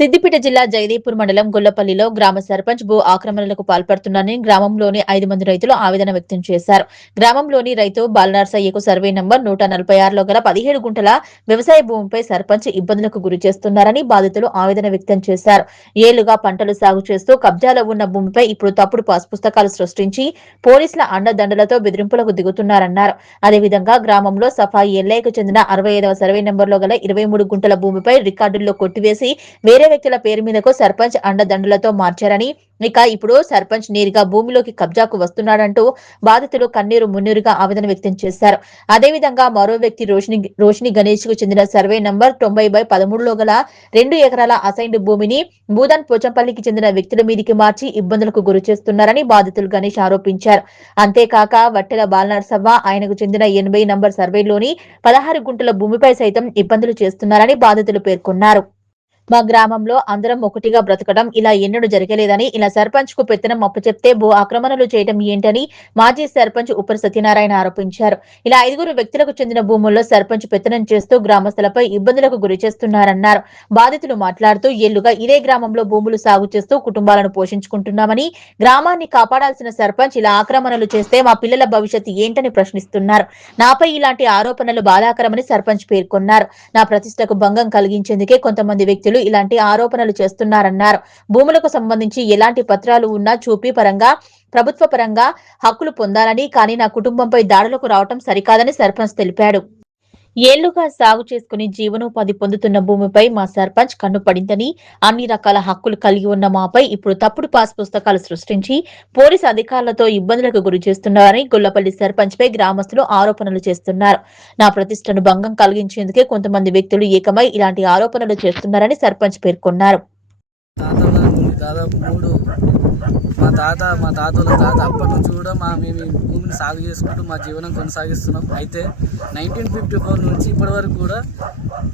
సిద్దిపేట జిల్లా జయదేపూర్ మండలం గొల్లపల్లిలో గ్రామ సర్పంచ్ భూ ఆక్రమణలకు పాల్పడుతున్నారని గ్రామంలోని 5 మంది రైతులు ఆవేదన వ్యక్తం చేశారు. గ్రామంలోని రైతు బాలనర్సయ్యకు సర్వే నంబర్ 146లో గల 17 గుంటల వ్యవసాయ భూమిపై సర్పంచ్ ఇబ్బందులకు గురి చేస్తున్నారని బాధితులు ఆవేదన వ్యక్తం చేశారు. ఏళ్లుగా పంటలు సాగు చేస్తూ కబ్జాలో ఉన్న భూమిపై ఇప్పుడు తప్పుడు పాస్ పుస్తకాలు సృష్టించి పోలీసుల అండదండలతో బెదిరింపులకు దిగుతున్నారన్నారు. అదేవిధంగా గ్రామంలో సఫాయి ఎల్ఐకు చెందిన 65వ సర్వే నంబర్లో గల 23 గుంటల భూమిపై రికార్డుల్లో కొట్టివేసి వేరే వ్యక్తుల పేరు మీదకు సర్పంచ్ అండదండలతో మార్చారని, ఇక ఇప్పుడు సర్పంచ్ నేరుగా భూమిలోకి కబ్జాకు వస్తున్నాడంటూ బాధితులు కన్నీరు మున్నీరుగా ఆవేదన వ్యక్తం చేశారు. అదేవిధంగా మరో వ్యక్తి రోషిని గణేష్ కు చెందిన సర్వే నంబర్ 90/13లో గల 2 ఎకరాల అసైన్డ్ భూమిని భూదాన్ పోచంపల్లికి చెందిన వ్యక్తుల మీదికి మార్చి ఇబ్బందులకు గురి చేస్తున్నారని బాధితులు గణేష్ ఆరోపించారు. అంతేకాక వట్టెల బాలనరసవ్వ ఆయనకు చెందిన 80 నంబర్ సర్వేలోని 16 గుంటల భూమిపై సైతం ఇబ్బందులు చేస్తున్నారని బాధితులు పేర్కొన్నారు. మా గ్రామంలో అందరం ఒకటిగా బ్రతకడం ఇలా ఎన్నడూ జరగలేదని, ఇలా సర్పంచ్ కు పెత్తనం అప్పచెప్తే భూ ఆక్రమణలు చేయడం ఏంటని మాజీ సర్పంచ్ ఉప్పర సత్యనారాయణ ఆరోపించారు. ఇలా 5 వ్యక్తులకు చెందిన భూముల్లో సర్పంచ్ పెత్తనం చేస్తూ గ్రామస్తులపై ఇబ్బందులకు గురి చేస్తున్నారన్నారు. బాధితులు మాట్లాడుతూ ఏళ్లుగా ఇదే గ్రామంలో భూములు సాగు చేస్తూ కుటుంబాలను పోషించుకుంటున్నామని, గ్రామాన్ని కాపాడాల్సిన సర్పంచ్ ఇలా ఆక్రమణలు చేస్తే మా పిల్లల భవిష్యత్తు ఏంటని ప్రశ్నిస్తున్నారు. నాపై ఇలాంటి ఆరోపణలు బాధాకరమని సర్పంచ్ పేర్కొన్నారు. నా ప్రతిష్టకు భంగం కలిగించేందుకే కొంతమంది వ్యక్తులు ఇలాంటి ఆరోపణలు చేస్తున్నారన్నారు. భూములకు సంబంధించి ఎలాంటి పత్రాలు ఉన్నా చూపి ప్రభుత్వ పరంగా హక్కులు పొందాలని, కానీ నా కుటుంబంపై దాడులకు రావటం సరికాదని సర్పంచ్ తెలిపాడు. ఏళ్లుగా సాగు చేసుకుని జీవనోపాధి పొందుతున్న భూమిపై మా సర్పంచ్ కన్నుపడిందని, అన్ని రకాల హక్కులు కలిగి ఉన్న మాపై ఇప్పుడు తప్పుడు పాస్ పుస్తకాలు సృష్టించి పోలీసు అధికారులతో ఇబ్బందులకు గురి చేస్తున్నారని గొల్లపల్లి సర్పంచ్ పై గ్రామస్తులు ఆరోపణలు చేస్తున్నారు. నా ప్రతిష్టను భంగం కలిగించేందుకే కొంతమంది వ్యక్తులు ఏకమై ఇలాంటి ఆరోపణలు చేస్తున్నారని సర్పంచ్ పేర్కొన్నారు. మా తాతల తాత అప్పటి నుంచి కూడా మేము భూమిని సాగు చేసుకుంటూ మా జీవనం కొనసాగిస్తున్నాం. అయితే 1954 నుంచి ఇప్పటి వరకు కూడా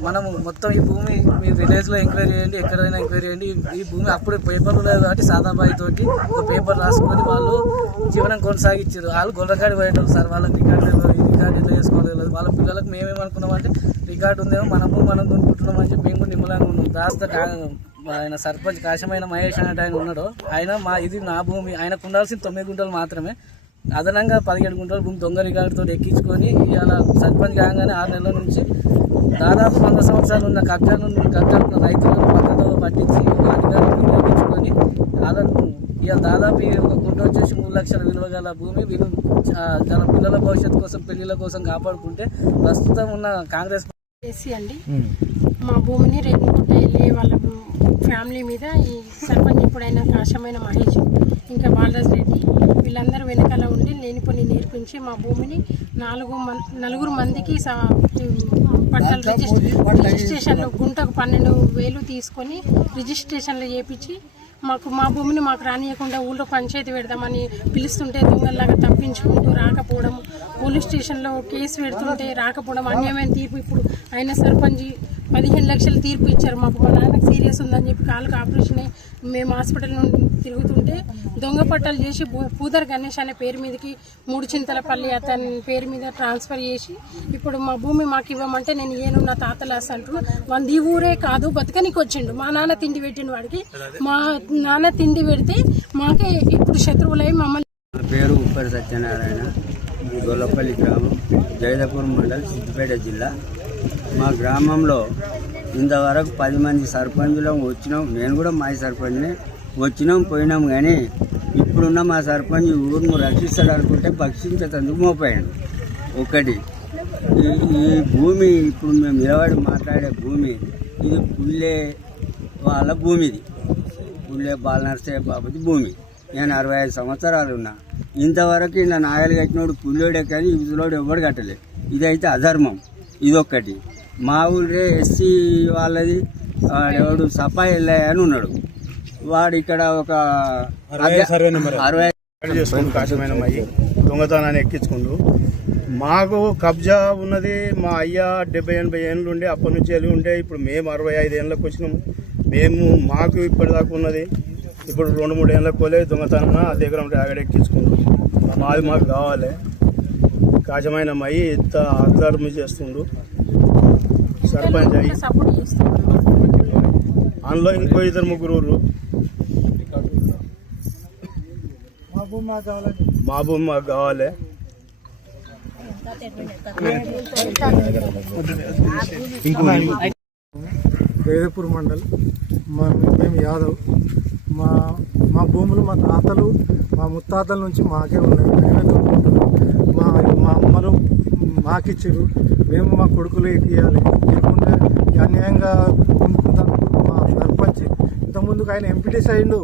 మనము మొత్తం ఈ భూమి మీ విలేజ్లో ఎంక్వైరీ చేయండి, ఎక్కడైనా ఎంక్వైరీ చేయండి. ఈ భూమి అప్పుడు పేపర్లు లేదు కాబట్టి సాదాబాయి తోటి ఒక పేపర్ రాసుకొని వాళ్ళు జీవనం కొనసాగించారు. వాళ్ళు గొల్లకాడి పోయేటోళ్ళు సార్, వాళ్ళకి రికార్డు ఎట్లా చేసుకోలేదు. వాళ్ళ పిల్లలకు మేమేమనుకున్నామంటే రికార్డు ఉందేమో మనం కొనుక్కుంటున్నాం అని చెప్పి మేము కూడా నిమ్మలంగా ఉన్నాం. ఆయన సర్పంచ్ కాశమైన మహేష్ అన్నట్టు ఆయన ఉన్నాడు. ఇది నా భూమి, ఆయనకు ఉండాల్సిన 9 గుంటలు మాత్రమే, అదనంగా 17 గుంటల భూమి దొంగ రికార్డుతో ఎక్కించుకొని ఇవాళ సర్పంచ్ కాగానే 6 నెలల నుంచి దాదాపు 100 సంవత్సరాలు ఉన్న కబ్జాలు ఉన్న రైతులను పక్కతో పట్టించి అధికారులను వినియోగించుకొని ఇవాళ దాదాపు ఒక గుంట వచ్చేసి 3 లక్షల విలువ గల భూమి తన పిల్లల భవిష్యత్తు కోసం పెళ్లిళ్ళ కోసం కాపాడుకుంటే ప్రస్తుతం ఉన్న కాంగ్రెస్ అండి మా భూమిని రేగుంట వెళ్ళి వాళ్ళ ఫ్యామిలీ మీద ఈ సర్పంచ్ ఎప్పుడైనా కాశమైన మహేష్ ఇంకా బాలరాజ్ రెడ్డి వీళ్ళందరూ వెనకాల ఉండి లేని పని నేర్పించి మా భూమిని 4 మందికి పట్టాలు రిజిస్ట్రేషన్లు గుంటకు 12,000 తీసుకొని రిజిస్ట్రేషన్లు చేయించి మా భూమిని మాకు రానియకుండా ఊళ్ళో పంచాయతీ పెడదామని పిలుస్తుంటే దొంగల్లాగా తప్పించుకుంటూ రాకపోవడం, పోలీస్ స్టేషన్లో కేసు పెడుతుంటే రాకపోవడం, అన్యాయమైన తీర్పు. ఇప్పుడు ఆయన సర్పంచ్ 15 లక్షలు తీర్పు ఇచ్చారు మాకు. మా నాన్నకు సీరియస్ ఉందని చెప్పి కాలుకు ఆపరేషన్ మేము హాస్పిటల్ నుండి తిరుగుతుంటే దొంగ పట్టాలు చేసి పూదర్ గణేష్ అనే పేరు మీదకి 3 చింతలపల్లి అతని పేరు మీద ట్రాన్స్ఫర్ చేసి ఇప్పుడు మా భూమి మాకు ఇవ్వమంటే నేను ఏను నా తాతలాస్ అంటున్నాను. ఈ ఊరే కాదు బతకనికి వచ్చిండు. మా నాన్న తిండి పెట్టిన వాడికి మా నాన్న తిండి పెడితే మాకే ఇప్పుడు శత్రువులై మమ్మల్ని. పేరు ఉప్పర సత్యనారాయణ, గొల్లపల్లి గ్రామం, జయదేపూర్ మండలం, సిద్దిపేట జిల్లా. మా గ్రామంలో ఇంతవరకు 10 మంది సర్పంచులు వచ్చినాం. నేను కూడా మాజీ సర్పంచ్ని, వచ్చినాం పోయినాం. కానీ ఇప్పుడున్న మా సర్పంచ్ ఊరును రక్షిస్తాడు అనుకుంటే భక్షించేందుకు మోపాడు. ఒకటి ఈ భూమి ఇప్పుడు మేము నిలబడి మాట్లాడే భూమి ఇది పుల్లే వాళ్ళ భూమి, ఇది పుల్లే బాలనర్సే బాబుది భూమి. నేను 65 సంవత్సరాలు ఉన్నా. ఇంతవరకు ఇలా నాయలు కట్టినోడు పుల్లోడే కానీ ఇదిలోడు ఎవడు కట్టలేదు. ఇదైతే అధర్మం. ఇదొక్కటి. మా ఊళ్ళే ఎస్సీ వాళ్ళది ఎవడు సఫాయి ఎల్లయ్య అని ఉన్నాడు. వాడు ఇక్కడ ఒక 60 కాశమైన మయ్యి దొంగతనాన్ని ఎక్కించుకుంటూ మాకు కబ్జా ఉన్నది. మా అయ్య 70-80 ఏళ్ళు ఉండే అప్పటి నుంచి వెళ్ళి ఉండే. ఇప్పుడు మేము 65 ఏళ్ళకి వచ్చినాము. మాకు ఇప్పటిదాకా ఉన్నది. ఇప్పుడు 2-3 ఏళ్ళకి పోలే దొంగతనం ఆ దగ్గర ఉంటే ఆగడెక్కించుకుంటాం. మాది మాకు కావాలి. కాశమైన మయ్యి ఇంత అగ్రహం చేస్తుండు సర్పంచ్ అయ్యి. అందులో ఇంకో 2-3 మా భూమి మాకు కావాలి. జైదపూర్ మండల్ మేము యాదవ్. మా భూములు మా తాతలు మా ముత్తాతల నుంచి మాకే ఉన్నాయి. మేమే తోడుకుంటున్నాం. మా అమ్మలు మాకిచ్చారు, మేము మా కొడుకులు ఎక్కియాలి. లేకుంటే అన్యాయంగా కొనుక్కుంటాం. మా సర్పంచ్ ఇంతకుముందుకు ఆయన ఎంపీటీసీ అయిండు.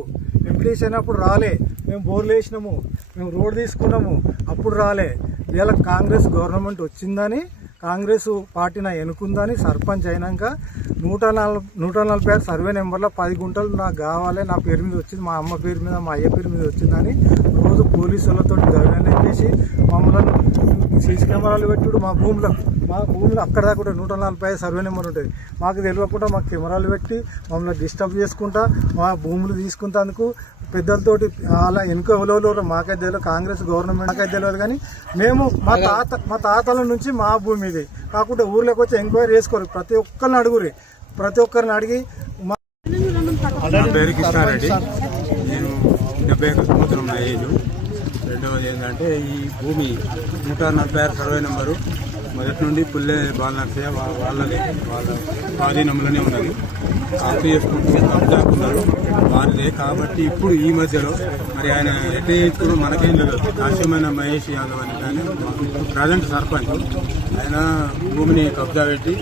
ఎంపీటీసీ అయినప్పుడు రాలే. మేము బోర్లు వేసినాము, మేము రోడ్ తీసుకున్నాము, అప్పుడు రాలే. ఇవాళ కాంగ్రెస్ గవర్నమెంట్ వచ్చిందని, కాంగ్రెస్ పార్టీ నా ఎన్నుకుందని సర్పంచ్ అయినాక 146 సర్వే నెంబర్లో 10 గుంటలు నాకు కావాలి, నా పేరు మీద వచ్చింది, మా అమ్మ పేరు మీద మా అయ్య పేరు మీద వచ్చిందని రోజు పోలీసులతో ధైర్యం చేసి మమ్మల్ని సీసీ కెమెరాలు పెట్టుడు. మా భూములు అక్కడ దాకా కూడా 145 సర్వే నెంబర్ ఉంటుంది. మాకు తెలియకుండా మాకు కెమెరాలు పెట్టి మమ్మల్ని డిస్టర్బ్ చేసుకుంటా మా భూములు తీసుకుంటేందుకు పెద్దలతోటి అలా వెనుక ఎవరెవరో మాకైతే తెలియదు. కాంగ్రెస్ గవర్నమెంట్ మాకైతే తెలియదు. కానీ మేము మా తాతల నుంచి మా భూమి ఇది కాకుండా ఊర్లోకి వచ్చి ఎంక్వైరీ చేసుకోరు. ప్రతి ఒక్కరిని అడిగి నా పేరు కృష్ణారెడ్డి. నేను 71 సంవత్సరం నా ఏజ్. రెండవది ఏంటంటే ఈ భూమి 146 సర్వే నెంబరు మొదటి నుండి పుల్లే బాలనర్సయ్య వాళ్ళ స్వాధీనంలోనే ఉన్నది. కాపు చేసుకుంటూ కబ్జాకున్నారు వారిదే. కాబట్టి ఇప్పుడు ఈ మధ్యలో మరి ఆయన ఎట్లా చేసుకున్నా మనకేం లేదు. కాశ్యమైన మహేష్ యాదవ్ అని కానీ ప్రజెంట్ సర్పంచ్ ఆయన భూమిని కబ్జా పెట్టి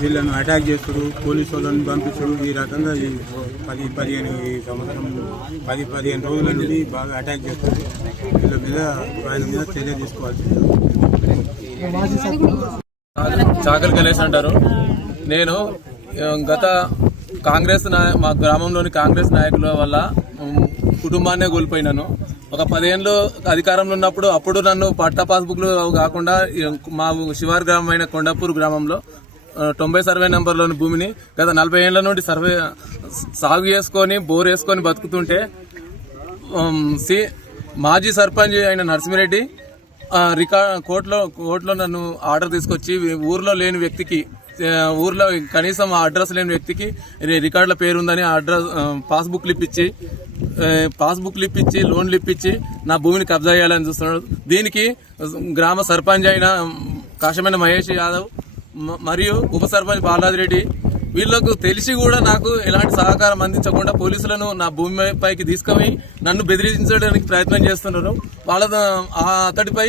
వీళ్ళను అటాక్ చేస్తుడు, పోలీసు వాళ్ళని పంపించుడు. ఈ రకంగా ఈ 10-15 రోజుల నుండి బాగా అటాక్ చేస్తుంది. వీళ్ళ మీద ఆయన మీద చర్య తీసుకోవాల్సింది. చాకలి గణేష్ అంటారు. నేను గత మా గ్రామంలోని కాంగ్రెస్ నాయకుల వల్ల కుటుంబాన్నే కోల్పోయినాను. ఒక 10 ఏళ్ళు అధికారంలో ఉన్నప్పుడు అప్పుడు నన్ను పట్టా పాస్బుక్లు కాకుండా మా శివారు గ్రామం అయిన కొండాపూర్ గ్రామంలో 90 సర్వే నెంబర్లోని భూమిని గత 40 ఏళ్ల నుండి సాగు చేసుకొని బోర్ వేసుకొని బతుకుతుంటే మాజీ సర్పంచ్ అయిన నరసింహారెడ్డి కోర్టులో నన్ను ఆర్డర్ తీసుకొచ్చి ఊర్లో లేని వ్యక్తికి, ఊర్లో కనీసం ఆ అడ్రస్ లేని వ్యక్తికి రికార్డుల పేరు ఉందని అడ్రస్ పాస్బుక్లు ఇప్పించి లోన్లు ఇప్పించి నా భూమిని కబ్జా చేయాలని చూస్తున్నాడు. దీనికి గ్రామ సర్పంచ్ అయిన కాశమైన మహేష్ యాదవ్ మరియు ఉప సర్పంచ్ బాలాజిరెడ్డి వీళ్ళకు తెలిసి కూడా నాకు ఎలాంటి సహకారం అందించకుండా పోలీసులను నా భూమి పైకి తీసుకుపోయి నన్ను బెదిరించడానికి ప్రయత్నం చేస్తున్నారు. అతడిపై